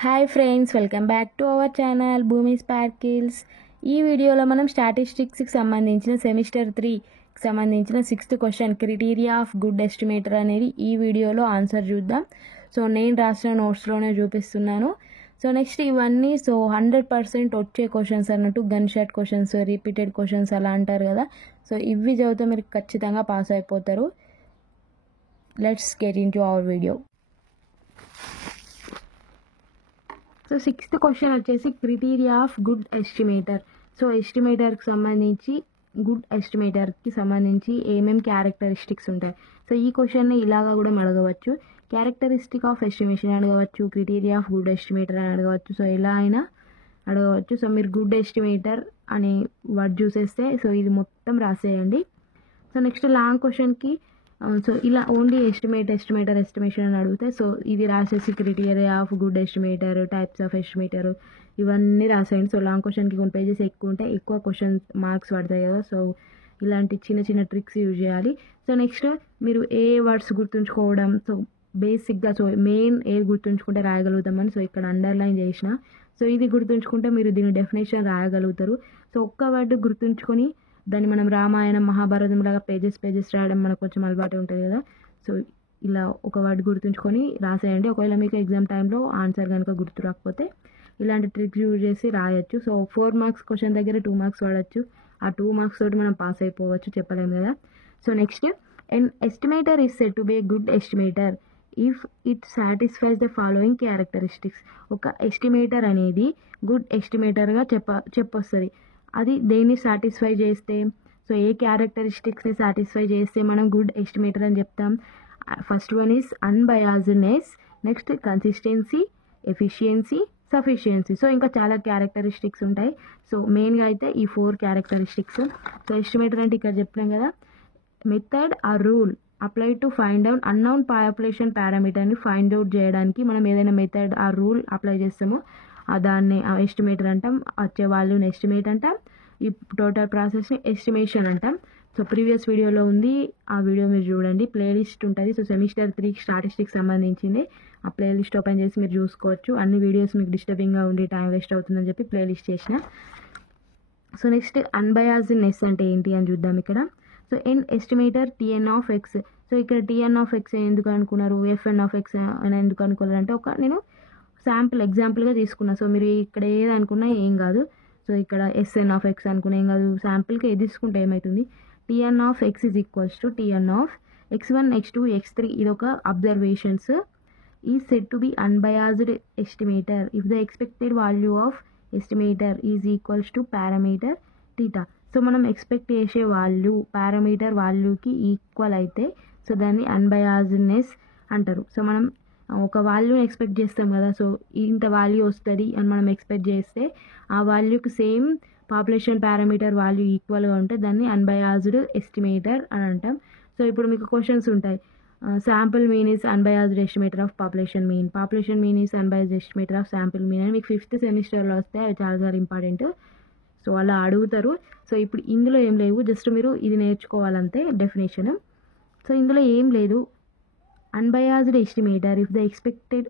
Hi friends, welcome back to our channel భూమి sparkles. ఈ వీడియోలో మనం స్టాటిస్టిక్స్కి సంబంధించిన సెమిస్టర్ 3కి సంబంధించిన 6th question criteria of good estimator అనేది ఈ వీడియోలో ఆన్సర్ చూద్దాం. సో నేను రాసిన నోట్స్లోనే చూపిస్తున్నాను. సో నెక్స్ట్ ఇవన్నీ 100% వచ్చే క్వశ్చన్స్ అన్నట్టు, gun shot questions, repeated questions అలా అంటారు కదా. సో ఇవి చదివితే మీరు ఖచ్చితంగా పాస్ అయిపోతారు. Let's get into our video. So 6th question వచ్చేసి criteria of good estimator. So ఎస్టిమేటర్కి సంబంధించి, గుడ్ ఎస్టిమేటర్కి సంబంధించి ఏమేమి క్యారెక్టరిస్టిక్స్ ఉంటాయి. సో ఈ క్వశ్చన్ని ఇలాగా కూడా అడగవచ్చు. క్యారెక్టరిస్టిక్ ఆఫ్ ఎస్టిమేషన్ అడగవచ్చు, క్రైటీరియా ఆఫ్ గుడ్ ఎస్టిమేటర్ అని అడగవచ్చు. సో ఎలా అయినా అడగవచ్చు. సో మీరు గుడ్ ఎస్టిమేటర్ అనే వర్డ్ చూసేస్తే సో ఇది మొత్తం రాసేయండి. సో నెక్స్ట్ లాంగ్ క్వశ్చన్కి సో ఇలా ఓన్లీ ఎస్టిమేషన్ అని అడిగితే సో ఇది రాసేసి criteria of good estimator, types of estimator ఇవన్నీ రాసేయండి. సో లాంగ్ క్వశ్చన్కి కొన్ని పేజెస్ ఎక్కువ ఉంటే ఎక్కువ క్వశ్చన్ మార్క్స్ పడతాయి కదా. సో ఇలాంటి చిన్న చిన్న ట్రిక్స్ యూజ్ చేయాలి. సో నెక్స్ట్ మీరు ఏ వర్డ్స్ గుర్తుంచుకోవడం, సో బేసిక్గా సో మెయిన్ ఏది గుర్తుంచుకుంటే రాయగలుగుతామని సో ఇక్కడ అండర్లైన్ చేసిన. సో ఇది గుర్తుంచుకుంటే మీరు దీని డెఫినేషన్ రాయగలుగుతారు. సో ఒక్క వర్డ్ గుర్తుంచుకొని దాన్ని మనం రామాయణం, మహాభారతం లాగా పేజెస్ రాయడం మనకు కొంచెం అలవాటు ఉంటుంది కదా. సో ఇలా ఒక వర్డ్ గుర్తుంచుకొని రాసేయండి. ఒకవేళ మీకు ఎగ్జామ్ టైంలో ఆన్సర్ కనుక గుర్తు రాకపోతే ఇలాంటి ట్రిక్స్ యూజ్ చేసి రాయొచ్చు. సో 4 మార్క్స్ క్వశ్చన్ దగ్గర 2 మార్క్స్ వాడచ్చు. ఆ 2 మార్క్స్ తోటి మనం పాస్ అయిపోవచ్చు, చెప్పలేము కదా. So next, an estimator is said to be a good estimator if it satisfies the following characteristics. ఒక ఎస్టిమేటర్ అనేది గుడ్ ఎస్టిమేటర్గా చెప్పొస్తుంది. అది దేన్ని సాటిస్ఫై చేస్తే, సో ఏ క్యారెక్టరిస్టిక్స్ని సాటిస్ఫై చేస్తే మనం గుడ్ ఎస్టిమేటర్ అని చెప్తాం. First one is unbiasedness, next consistency, efficiency, sufficiency. So ఇంకా చాలా క్యారెక్టరిస్టిక్స్ ఉంటాయి. సో మెయిన్గా అయితే ఈ 4 క్యారెక్టరిస్టిక్స్. సో ఎస్టిమేటర్ అంటే ఇక్కడ చెప్పినాం కదా, method or rule apply to find out unknown population పారామీటర్ని ఫైండ్ అవుట్ చేయడానికి మనం ఏదైనా మెథడ్ ఆ రూల్ అప్లై చేస్తామో దాన్ని ఎస్టిమేటర్ అంటాం. వచ్చే వాల్యూని ఎస్టిమేట్ అంటాం. ఈ టోటల్ ప్రాసెస్ని ఎస్టిమేషన్ అంటాం. సో ప్రీవియస్ వీడియోలో ఉంది, ఆ వీడియో మీరు చూడండి. ప్లేలిస్ట్ ఉంటుంది. సో సెమిస్టర్ 3 స్టాటిస్టిక్స్ సంబంధించింది. ఆ ప్లేలిస్ట్ ఓపెన్ చేసి మీరు చూసుకోవచ్చు. అన్ని వీడియోస్ మీకు డిస్టర్బింగ్గా ఉండి టైం వేస్ట్ అవుతుందని చెప్పి ప్లేలిస్ట్ చేసిన. సో నెక్స్ట్, అన్బయాస్డ్నెస్ అంటే ఏంటి అని చూద్దాం ఇక్కడ. So an estimator TN of X. So ఇక్కడ టిఎన్ ఆఫ్ ఎక్స్ ఎందుకు అనుకున్నారు, ఎఫ్ఎన్ ఆఫ్ ఎక్స్ అని ఎందుకు అనుకోవాలంటే నేను శాంపుల్ ఎగ్జాంపుల్గా తీసుకున్నా. సో మీరు ఇక్కడ ఏది అనుకున్నా ఏం కాదు. సో ఇక్కడ ఎస్ఎన్ ఆఫ్ ఎక్స్ అనుకున్నా ఏం కాదు. శాంపుల్కి ఏది తీసుకుంటే ఏమవుతుంది, TN of X is equals to TN of x1, x2, x3. ఇది ఒక observations. Is said to be unbiased estimator if the expected value of estimator is equals to parameter theta. So మనం expect చేసే value parameter వాల్యూకి equal అయితే so దాన్ని unbiasedness అంటారు. So మనం ఒక వాల్యూని ఎక్స్పెక్ట్ చేస్తాం కదా. సో ఇంత వాల్యూ వస్తుంది అని మనం ఎక్స్పెక్ట్ చేస్తే ఆ వాల్యూకి సేమ్ పాపులేషన్ పారామీటర్ వాల్యూ ఈక్వల్గా ఉంటే దాన్ని అన్బయాస్డ్ ఎస్టిమేటర్ అని అంటాం. సో ఇప్పుడు మీకు క్వశ్చన్స్ ఉంటాయి. Sample mean is unbiased estimator of population mean, population mean is unbiased estimator of sample mean అని మీకు 5th సెమిస్టర్లో వస్తే అవి చాలా ఇంపార్టెంట్. సో అలా అడుగుతారు. సో ఇప్పుడు ఇందులో ఏం లేవు, జస్ట్ మీరు ఇది నేర్చుకోవాలంతే డెఫినేషన్. సో ఇందులో ఏం లేదు. Unbiased estimator if the expected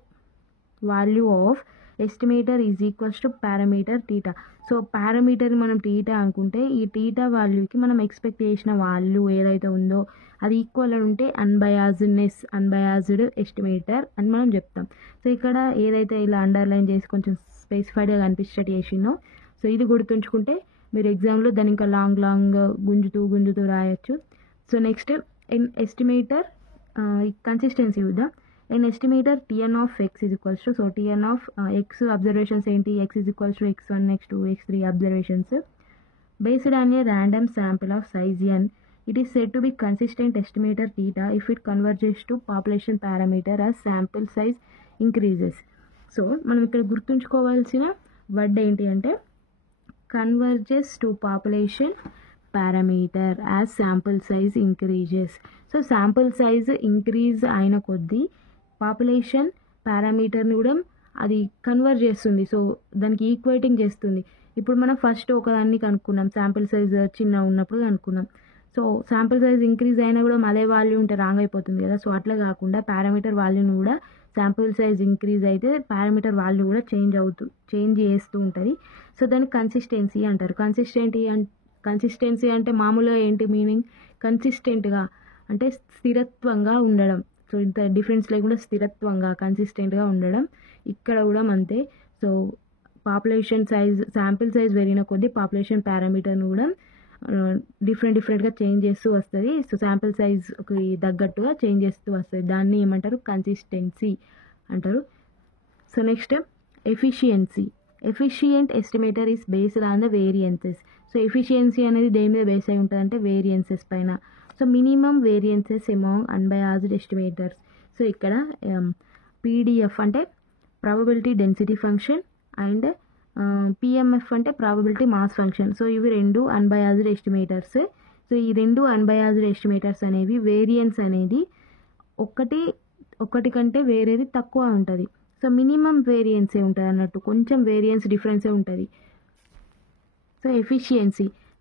value of estimator is equals to parameter theta. So పారామీటర్ని మనం టీటా అనుకుంటే ఈ టీటా వాల్యూకి మనం ఎక్స్పెక్ట్ చేసిన వాల్యూ ఏదైతే ఉందో అది ఈక్వల్ అని ఉంటే అన్బయాస్డ్ ఎస్టిమేటర్ అని మనం చెప్తాం. సో ఇక్కడ ఏదైతే ఇలా అండర్లైన్ చేసి కొంచెం స్పెసిఫైడ్గా కనిపించేటట్టు చేసిందో సో ఇది గుర్తుంచుకుంటే మీరు ఎగ్జామ్లో దాన్ని ఇంకా లాంగ్ గుంజుతూ రాయొచ్చు. So next, an estimator consistency చూద్దాం. An estimator TN of X is equals to, so TN of X observations ఏంటి, X is equals to x1, x2, x3 observations based on a random sample of size n. It is said to be consistent estimator theta if it converges to population parameter as sample size increases. So మనం ఇక్కడ గుర్తుంచుకోవాల్సిన word ఏంటి అంటే converges to population parameter as sample size increases. So sample size increase అయిన కొద్దీ population పారామీటర్ని కూడా అది convert చేస్తుంది. సో దానికి ఈక్వేటింగ్ చేస్తుంది. ఇప్పుడు మనం ఫస్ట్ ఒకదాన్ని కనుక్కున్నాం, శాంపుల్ సైజ్ చిన్న ఉన్నప్పుడు కనుక్కున్నాం. సో శాంపుల్ సైజ్ ఇంక్రీజ్ అయినా కూడా అదే వాల్యూ ఉంటే రాంగ్ అయిపోతుంది కదా. సో అట్లా కాకుండా పారామీటర్ వాల్యూని కూడా శాంపుల్ సైజ్ ఇంక్రీజ్ అయితే పారామీటర్ వాల్యూ కూడా చేంజ్ చేస్తూ ఉంటుంది. సో దాన్ని కన్సిస్టెన్సీ అంటారు. కన్సిస్టెన్సీ అంటే మామూలుగా ఏంటి మీనింగ్, కన్సిస్టెంట్గా అంటే స్థిరత్వంగా ఉండడం. సో ఇంత డిఫరెన్స్ లేకుండా స్థిరత్వంగా కన్సిస్టెంట్గా ఉండడం. ఇక్కడ కూడా అంతే. So population size, sample size పెరిగిన కొద్దీ పాపులేషన్ పారామీటర్ను కూడా డిఫరెంట్గా చేంజ్ చేస్తూ వస్తుంది. సో శాంపిల్ సైజ్కి తగ్గట్టుగా చేంజ్ చేస్తూ వస్తుంది. దాన్ని ఏమంటారు, కన్సిస్టెన్సీ అంటారు. So next efficiency. Efficient estimator is based on the variances. So efficiency అనేది దేని మీద బేస్ అయి ఉంటుంది అంటే వేరియన్సెస్ పైన. So minimum variances among unbiased estimators. So ఇక్కడ పీడిఎఫ్ అంటే probability density function and PMF అంటే ప్రాబబిలిటీ మాస్ ఫంక్షన్. సో ఇవి రెండు అన్బయాస్డ్ ఎస్టిమేటర్స్. సో ఈ రెండు అన్బయాస్డ్ ఎస్టిమేటర్స్ అనేవి వేరియన్స్ అనేది ఒకటి కంటే వేరేది తక్కువ ఉంటుంది. సో మినిమం వేరియన్సే ఉంటుంది అన్నట్టు, కొంచెం వేరియన్స్ డిఫరెన్సే ఉంటుంది. So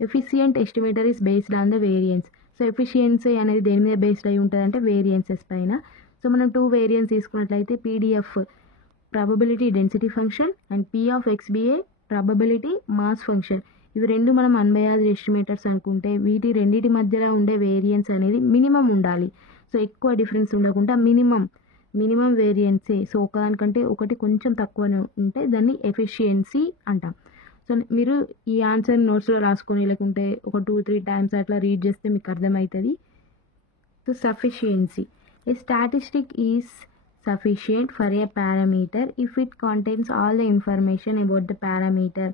efficient estimator is based on the variance. So efficiency అనేది దేని మీద బేస్డ్ అయి ఉంటుంది అంటే వేరియన్సెస్ పైన. సో మనం 2 వేరియన్స్ తీసుకున్నట్లయితే PDF probability density function and P of ఎక్స్బిఏ ప్రాబబిలిటీ మాస్ ఫంక్షన్. ఇవి రెండు మనం అన్బయాస్డ్ ఎస్టిమేటర్స్ అనుకుంటే వీటి రెండింటి మధ్యలో ఉండే వేరియన్స్ అనేది మినిమం ఉండాలి. సో ఎక్కువ డిఫరెన్స్ ఉండకుండా మినిమం వేరియన్సే. సో ఒకదానికంటే ఒకటి కొంచెం తక్కువ ఉంటే దాన్ని ఎఫిషియన్సీ అంటాం. సో మీరు ఈ ఆన్సర్ నోట్స్లో రాసుకొని లేకుంటే ఒక 2-3 టైమ్స్ అట్లా రీడ్ చేస్తే మీకు అర్థమవుతుంది. So sufficiency. A statistic is sufficient for a parameter if it contains all the information about the parameter.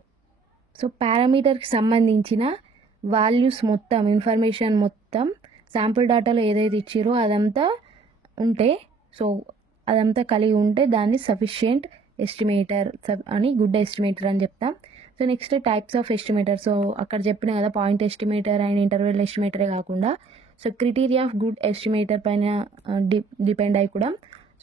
So పారామీటర్కి సంబంధించిన వాల్యూస్ మొత్తం, ఇన్ఫర్మేషన్ మొత్తం శాంపుల్ డేటాలో ఏదైతే ఇచ్చారో అదంతా ఉంటే, సో అదంతా కలిగి ఉంటే దాన్ని సఫిషియంట్ ఎస్టిమేటర్ అని, గుడ్ ఎస్టిమేటర్ అని చెప్తాం. So next types of estimator. So అక్కడ చెప్పిన కదా పాయింట్ ఎస్టిమేటర్ అండ్ ఇంటర్వెల్ ఎస్టిమేటరే కాకుండా so criteria of good estimator పైన డిపెండ్ అయి కూడా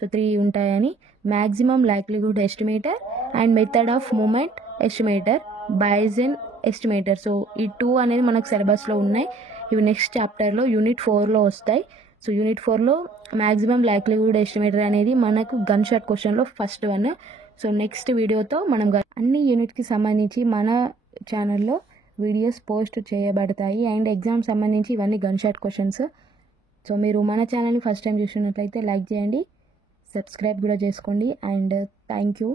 సో 3 ఉంటాయని. Maximum likelihood estimator and method of moment estimator, Bayesian estimator. So ఈ 2 అనేది మనకు సిలబస్లో ఉన్నాయి. ఇవి నెక్స్ట్ చాప్టర్లో యూనిట్ 4లో వస్తాయి. సో యూనిట్ 4లో మ్యాక్సిమం లైక్లీహుడ్ ఎస్టిమేటర్ అనేది మనకు గన్ షాట్ క్వశ్చన్లో ఫస్ట్ 1. సో నెక్స్ట్ వీడియోతో మనం అన్ని యూనిట్కి సంబంధించి మన ఛానల్లో వీడియోస్ పోస్ట్ చేయబడతాయి. అండ్ ఎగ్జామ్ సంబంధించి ఇవన్నీ గన్ షాట్ క్వశ్చన్స్. సో మీరు మన ఛానల్ని ఫస్ట్ టైం చూసినట్లయితే లైక్ చేయండి, సబ్స్క్రైబ్ కూడా చేసుకోండి. And thank you.